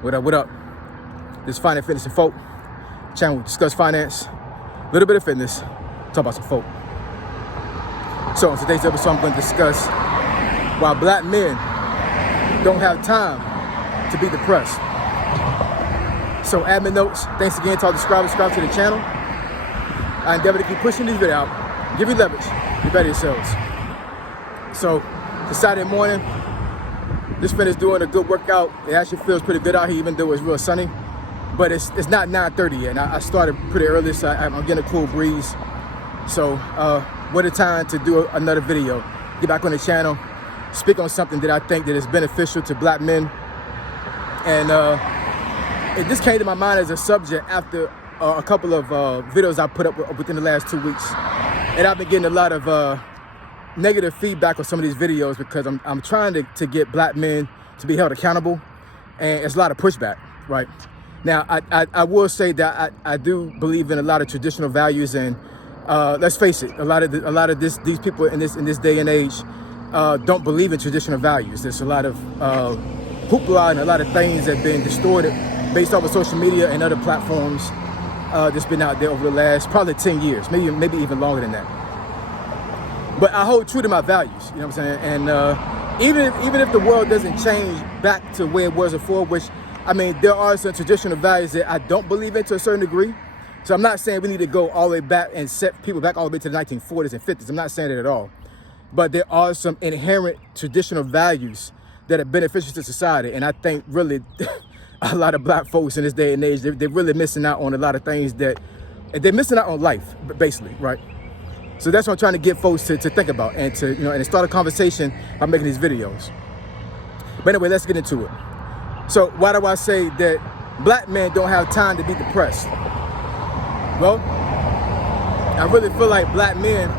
What up, what up? This is Finance, Fitness, and Folk. Channel we discuss finance, a little bit of fitness, talk about some folk. So in today's episode, I'm going to discuss why black men don't have time to be depressed. So admin notes, thanks again to all the subscribe to the channel. I endeavor to keep pushing this video out, give you leverage, you better yourselves. So it's Saturday morning, just finished doing a good workout. It actually feels pretty good out here, even though it's real sunny. But it's not 9:30 yet, and I started pretty early, so I'm getting a cool breeze. So what a time to do another video. Get back on the channel, speak on something that I think that is beneficial to black men. And it just came to my mind as a subject after a couple of videos I put up within the last 2 weeks. And I've been getting a lot of negative feedback on some of these videos because I'm trying to get black men to be held accountable, and it's a lot of pushback, right? Now, I will say that I do believe in a lot of traditional values, and let's face it, a lot of these people in this day and age don't believe in traditional values. There's a lot of hoopla and a lot of things that have been distorted based off of social media and other platforms that's been out there over the last probably 10 years, maybe even longer than that. But I hold true to my values, you know what I'm saying? And even if the world doesn't change back to where it was before, which, I mean, there are some traditional values that I don't believe in to a certain degree. So I'm not saying we need to go all the way back and set people back all the way to the 1940s and 50s. I'm not saying that at all. But there are some inherent traditional values that are beneficial to society. And I think really a lot of black folks in this day and age, they're really missing out on a lot of things that they're missing out on life, basically, right? So that's what I'm trying to get folks to think about and to start a conversation by making these videos. But anyway, let's get into it. So why do I say that black men don't have time to be depressed? Well, I really feel like black men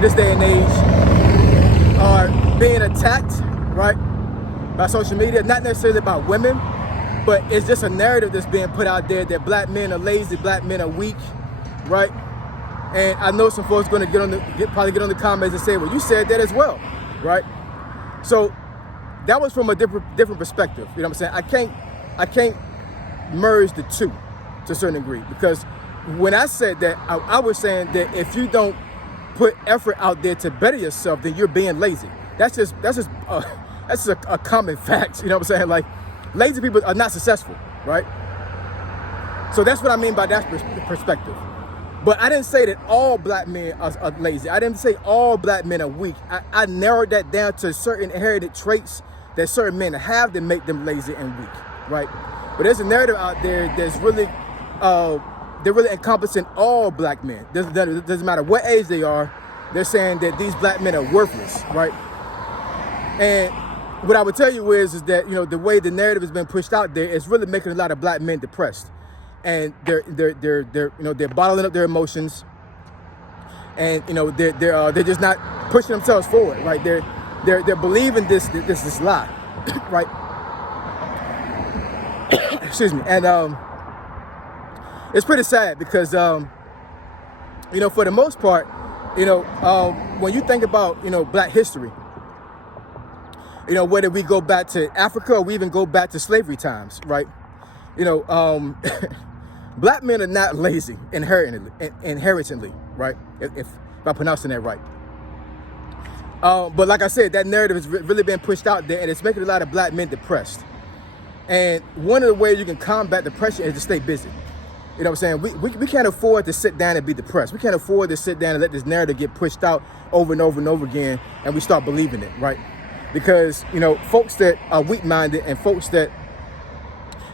this day and age are being attacked, right, by social media, not necessarily by women, but it's just a narrative that's being put out there that black men are lazy, black men are weak, right? And I know some folks going to probably get on the comments and say, well, you said that as well, right? So that was from a different perspective. You know what I'm saying? I can't merge the two to a certain degree, because when I said that, I was saying that if you don't put effort out there to better yourself, then you're being lazy. That's just a common fact. You know what I'm saying? Like, lazy people are not successful, right? So that's what I mean by that perspective. But I didn't say that all black men are lazy. I didn't say all black men are weak. I narrowed that down to certain inherited traits that certain men have that make them lazy and weak, right? But there's a narrative out there that's really, they're really encompassing all black men. Doesn't matter what age they are. They're saying that these black men are worthless, right? And what I would tell you is that, the way the narrative has been pushed out there is really making a lot of black men depressed. And they're bottling up their emotions, and they're just not pushing themselves forward, right? They're believing this lie, right? Excuse me. And it's pretty sad because for the most part, when you think about black history, whether we go back to Africa or we even go back to slavery times, right? Black men are not lazy inherently, right? If I'm pronouncing that right. But like I said, that narrative has really been pushed out there, and it's making a lot of black men depressed. And one of the ways you can combat depression is to stay busy. You know what I'm saying? We can't afford to sit down and be depressed. We can't afford to sit down and let this narrative get pushed out over and over and over again, and we start believing it, right? Because, folks that are weak-minded and folks that,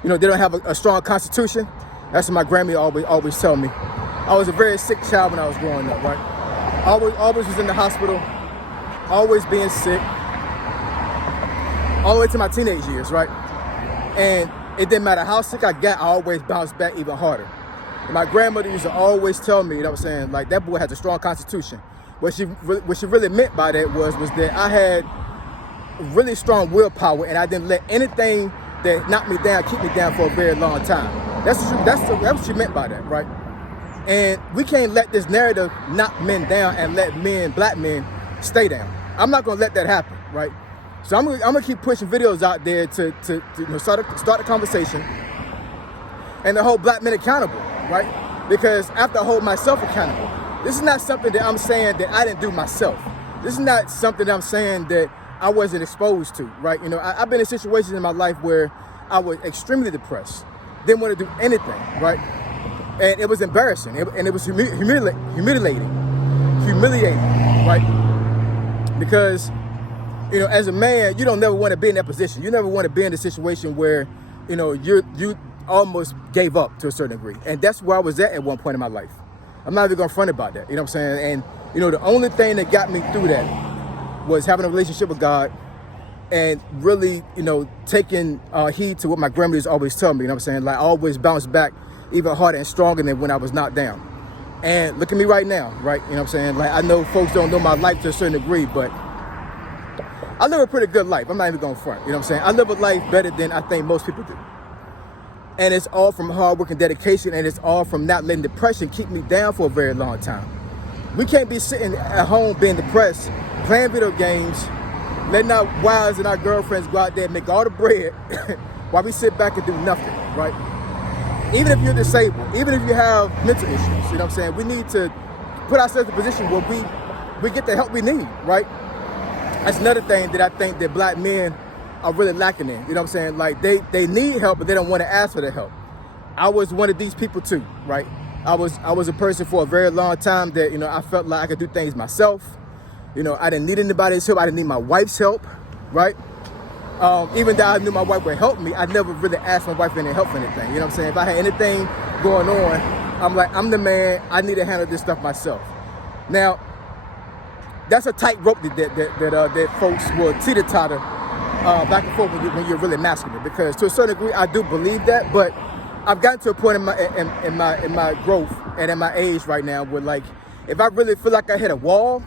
they don't have a strong constitution. That's what my grandma always tell me. I was a very sick child when I was growing up, right? Always was in the hospital, always being sick, all the way to my teenage years, right? And it didn't matter how sick I got, I always bounced back even harder. And my grandmother used to always tell me, like, that boy has a strong constitution. What she really meant by that was that I had really strong willpower, and I didn't let anything that knocked me down keep me down for a very long time. That's what she meant by that, right? And we can't let this narrative knock men down and let black men stay down. I'm not gonna let that happen, right? So I'm gonna keep pushing videos out there to start the conversation and to hold black men accountable, right? Because I have to hold myself accountable. This is not something that I'm saying that I didn't do myself. This is not something that I'm saying that I wasn't exposed to, right? I've been in situations in my life where I was extremely depressed, didn't want to do anything, right? And it was embarrassing, and it was humiliating, right? Because, as a man, you don't never want to be in that position. You never want to be in a situation where, you almost gave up to a certain degree. And that's where I was at one point in my life. I'm not even going to front about that, you know what I'm saying? And, the only thing that got me through that was having a relationship with God and really, taking heed to what my grandmothers always tell me, you know what I'm saying? Like, I always bounce back even harder and stronger than when I was knocked down. And look at me right now, right? You know what I'm saying? Like, I know folks don't know my life to a certain degree, but I live a pretty good life. I'm not even going to front, you know what I'm saying? I live a life better than I think most people do. And it's all from hard work and dedication, and it's all from not letting depression keep me down for a very long time. We can't be sitting at home being depressed, playing video games, letting our wives and our girlfriends go out there and make all the bread while we sit back and do nothing, right? Even if you're disabled, even if you have mental issues, you know what I'm saying? We need to put ourselves in a position where we get the help we need, right? That's another thing that I think that black men are really lacking in, you know what I'm saying? Like, they need help, but they don't want to ask for the help. I was one of these people too, right? I was a person for a very long time that, I felt like I could do things myself. I didn't need anybody's help. I didn't need my wife's help, right? Even though I knew my wife would help me, I never really asked my wife for any help for anything. You know what I'm saying? If I had anything going on, I'm like, I'm the man. I need to handle this stuff myself. Now, that's a tight rope that folks will teeter-totter back and forth when you're really masculine. Because to a certain degree, I do believe that, but I've gotten to a point in my growth and in my age right now where, like, if I really feel like I hit a wall,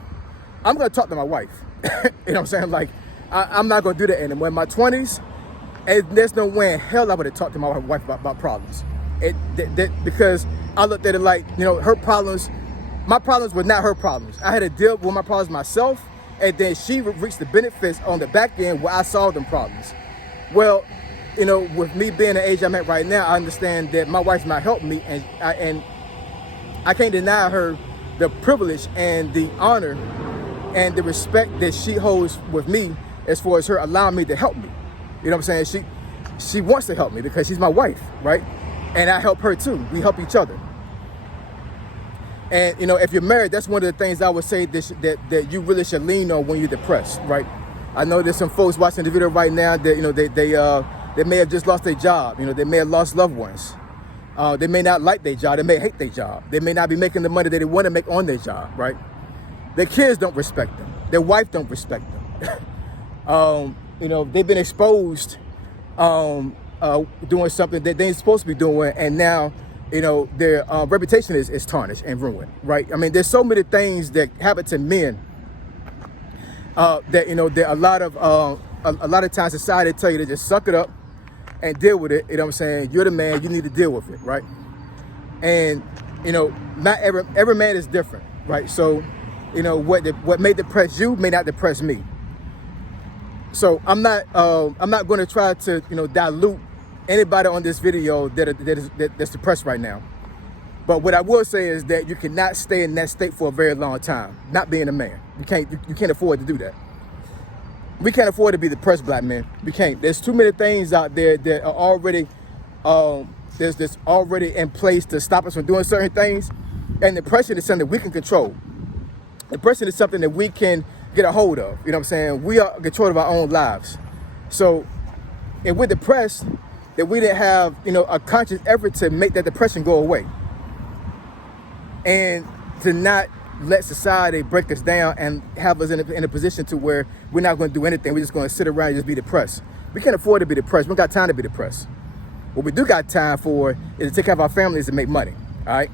I'm gonna talk to my wife. You know what I'm saying? Like, I'm not gonna do that anymore. In my 20s, and there's no way in hell I would have talked to my wife about problems. Because I looked at it like, her problems, my problems were not her problems. I had to deal with my problems myself, and then she reached the benefits on the back end where I solved them problems. Well, with me being the age I'm at right now, I understand that my wife's not helping me, and I can't deny her the privilege and the honor and the respect that she holds with me as far as her allowing me to help me. You know what I'm saying? She wants to help me because she's my wife, right? And I help her too. We help each other. And, if you're married, that's one of the things I would say that you really should lean on when you're depressed, right? I know there's some folks watching the video right now that, they may have just lost their job. They may have lost loved ones. They may not like their job. They may hate their job. They may not be making the money that they want to make on their job, right? Their kids don't respect them. Their wife don't respect them. They've been exposed doing something that they ain't supposed to be doing, and now, their reputation is tarnished and ruined, right? I mean, there's so many things that happen to men that a lot of times society tell you to just suck it up and deal with it. You know what I'm saying? You're the man. You need to deal with it, right? And not every man is different, right? So, what may depress you may not depress me. So I'm not going to try to dilute anybody on this video that's depressed right now. But what I will say is that you cannot stay in that state for a very long time, not being a man. You can't afford to do that. We can't afford to be depressed black men. We can't. There's too many things out there that are already there's already in place to stop us from doing certain things. And depression is something we can control. Depression is something that we can get a hold of. You know what I'm saying? We are in control of our own lives. So if we're depressed, that we didn't have a conscious effort to make that depression go away, and to not let society break us down and have us in a position to where we're not going to do anything. We're just going to sit around and just be depressed. We can't afford to be depressed. We don't got time to be depressed. What we do got time for is to take care of our families and make money. All right.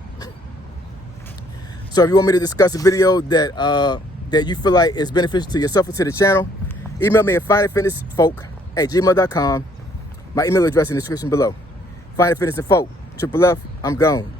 So if you want me to discuss a video that you feel like is beneficial to yourself or to the channel, email me at findingfitnessfolk@gmail.com. My email address in the description below. Finding Fitness and Folk, Triple F, I'm gone.